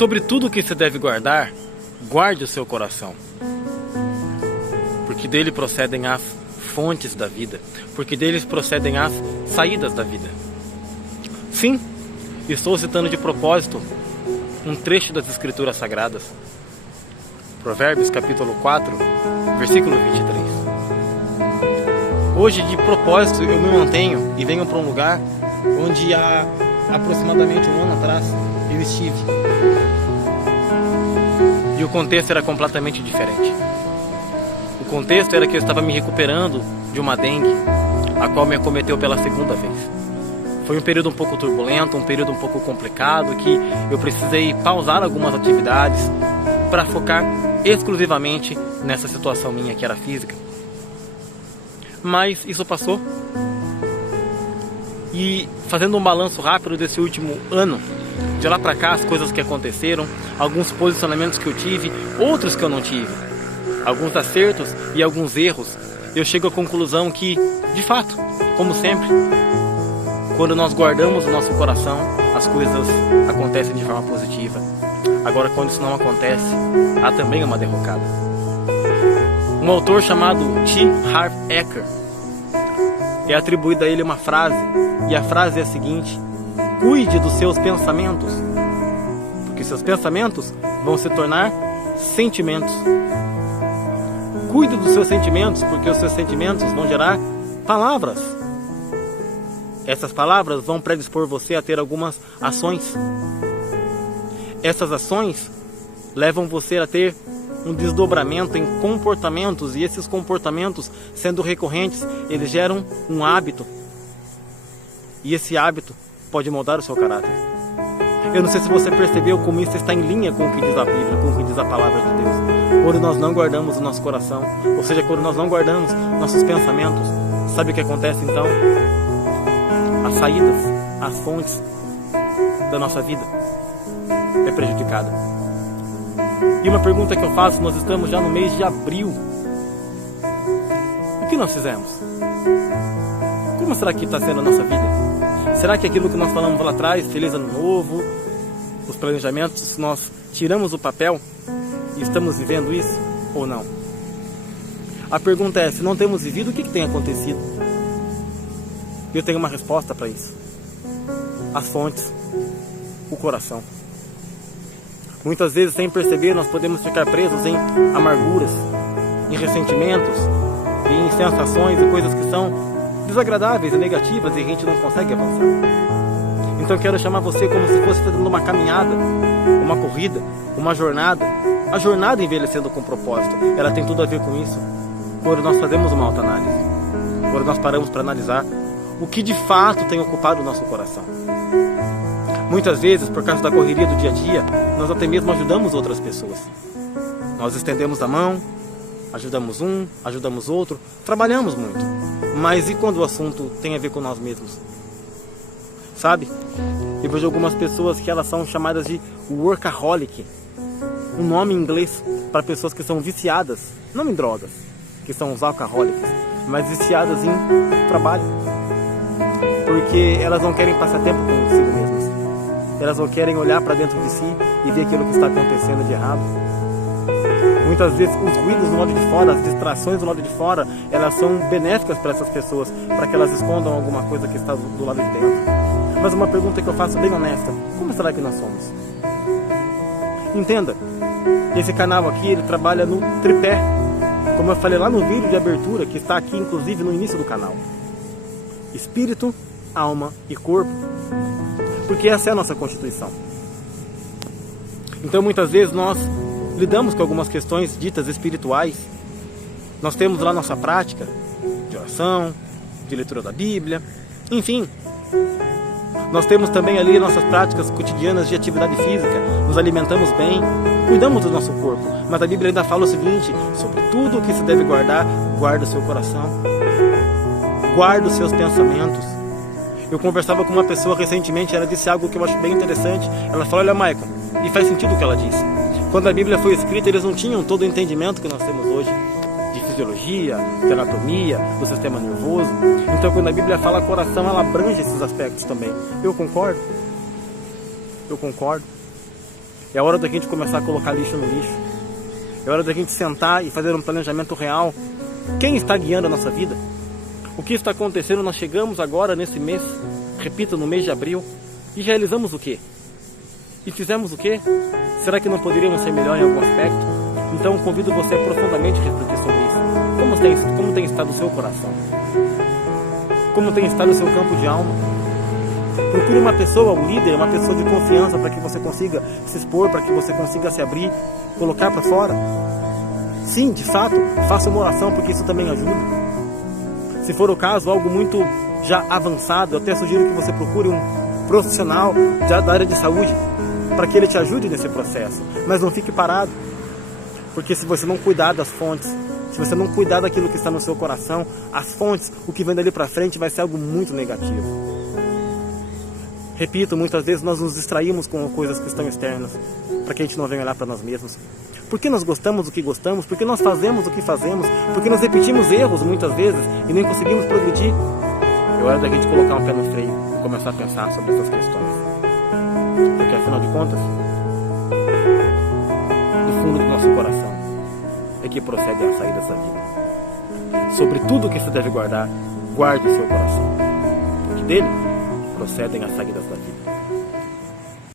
Sobre tudo o que se deve guardar, guarde o seu coração, porque dele procedem as fontes da vida, porque deles procedem as saídas da vida. Sim, estou citando de propósito um trecho das Escrituras Sagradas. Provérbios capítulo 4, versículo 23. Hoje, de propósito, eu me mantenho e venho para um lugar onde há aproximadamente um ano atrás eu estive. E o contexto era completamente diferente. O contexto era que eu estava me recuperando de uma dengue, a qual me acometeu pela segunda vez. Foi um período um pouco turbulento, um período um pouco complicado, que eu precisei pausar algumas atividades para focar exclusivamente nessa situação minha que era física. Mas isso passou. E fazendo um balanço rápido desse último ano, de lá para cá, as coisas que aconteceram, alguns posicionamentos que eu tive, outros que eu não tive, alguns acertos e alguns erros, eu chego à conclusão que, de fato, como sempre, quando nós guardamos o nosso coração, as coisas acontecem de forma positiva. Agora, quando isso não acontece, há também uma derrocada. Um autor chamado T. Harv Eker, é atribuída a ele uma frase, e a frase é a seguinte: cuide dos seus pensamentos, porque seus pensamentos vão se tornar sentimentos. Cuide dos seus sentimentos, porque os seus sentimentos vão gerar palavras. Essas palavras vão predispor você a ter algumas ações. Essas ações levam você a ter um desdobramento em comportamentos, e esses comportamentos, sendo recorrentes, eles geram um hábito. E esse hábito pode moldar o seu caráter. Eu não sei se você percebeu como isso está em linha com o que diz a Bíblia, com o que diz a palavra de Deus. Quando nós não guardamos o nosso coração, ou seja, quando nós não guardamos nossos pensamentos, sabe o que acontece então? As saídas, as fontes da nossa vida é prejudicada. E uma pergunta que eu faço: nós estamos já no mês de abril. O que nós fizemos? Como será que está sendo a nossa vida? Será que aquilo que nós falamos lá atrás, feliz ano novo, os planejamentos, nós tiramos o papel e estamos vivendo isso ou não? A pergunta é: se não temos vivido, o que tem acontecido? Eu tenho uma resposta para isso. As fontes, o coração. Muitas vezes, sem perceber, nós podemos ficar presos em amarguras, em ressentimentos, em sensações e coisas que são desagradáveis e negativas, e a gente não consegue avançar. Então eu quero chamar você como se fosse fazendo uma caminhada, uma corrida, uma jornada. A jornada envelhecendo com propósito, ela tem tudo a ver com isso. Quando nós fazemos uma autoanálise, quando nós paramos para analisar o que de fato tem ocupado o nosso coração. Muitas vezes, por causa da correria do dia a dia, nós até mesmo ajudamos outras pessoas. Nós estendemos a mão, ajudamos um, ajudamos outro, trabalhamos muito. Mas e quando o assunto tem a ver com nós mesmos? Sabe? Eu vejo algumas pessoas que elas são chamadas de workaholic, um nome em inglês para pessoas que são viciadas, não em drogas, que são os alcohólicos, mas viciadas em trabalho. Porque elas não querem passar tempo consigo mesmas. Elas não querem olhar para dentro de si e ver aquilo que está acontecendo de errado. Muitas vezes os ruídos do lado de fora, as distrações do lado de fora, elas são benéficas para essas pessoas, para que elas escondam alguma coisa que está do lado de dentro. Mas uma pergunta que eu faço bem honesta: como será que nós somos? Entenda, esse canal aqui, ele trabalha no tripé, como eu falei lá no vídeo de abertura, que está aqui inclusive no início do canal: espírito, alma e corpo. Porque essa é a nossa constituição. Então muitas vezes nós lidamos com algumas questões ditas espirituais. Nós temos lá nossa prática de oração, de leitura da Bíblia, enfim. Nós temos também ali nossas práticas cotidianas de atividade física, nos alimentamos bem, cuidamos do nosso corpo. Mas a Bíblia ainda fala o seguinte: sobre tudo o que se deve guardar, guarda o seu coração, guarda os seus pensamentos. Eu conversava com uma pessoa recentemente, ela disse algo que eu acho bem interessante. Ela falou: olha, Maicon, e faz sentido o que ela disse. Quando a Bíblia foi escrita, eles não tinham todo o entendimento que nós temos hoje de fisiologia, de anatomia, do sistema nervoso. Então, quando a Bíblia fala coração, ela abrange esses aspectos também. Eu concordo. É hora da gente começar a colocar lixo no lixo. É hora da gente sentar e fazer um planejamento real. Quem está guiando a nossa vida? O que está acontecendo? Nós chegamos agora nesse mês, repito, no mês de abril, e realizamos o quê? E fizemos o quê? Será que não poderíamos ser melhor em algum aspecto? Então convido você a profundamente refletir sobre isso. Como tem estado o seu coração? Como tem estado o seu campo de alma? Procure uma pessoa, um líder, uma pessoa de confiança para que você consiga se expor, para que você consiga se abrir, colocar para fora. Sim, de fato, faça uma oração, porque isso também ajuda. Se for o caso, algo muito já avançado, eu até sugiro que você procure um profissional da área de saúde, para que ele te ajude nesse processo. Mas não fique parado, porque se você não cuidar das fontes, se você não cuidar daquilo que está no seu coração, as fontes, o que vem dali para frente vai ser algo muito negativo. Repito, muitas vezes nós nos distraímos com coisas que estão externas, para que a gente não venha olhar para nós mesmos. Por que nós gostamos do que gostamos? Por que nós fazemos o que fazemos? Por que nós repetimos erros muitas vezes e nem conseguimos progredir? É hora da gente colocar um pé no freio e começar a pensar sobre essas questões. Porque afinal de contas, do fundo do nosso coração é que procedem as saídas da vida. Sobre tudo que você deve guardar, guarde seu coração, porque dele procedem as saídas da vida.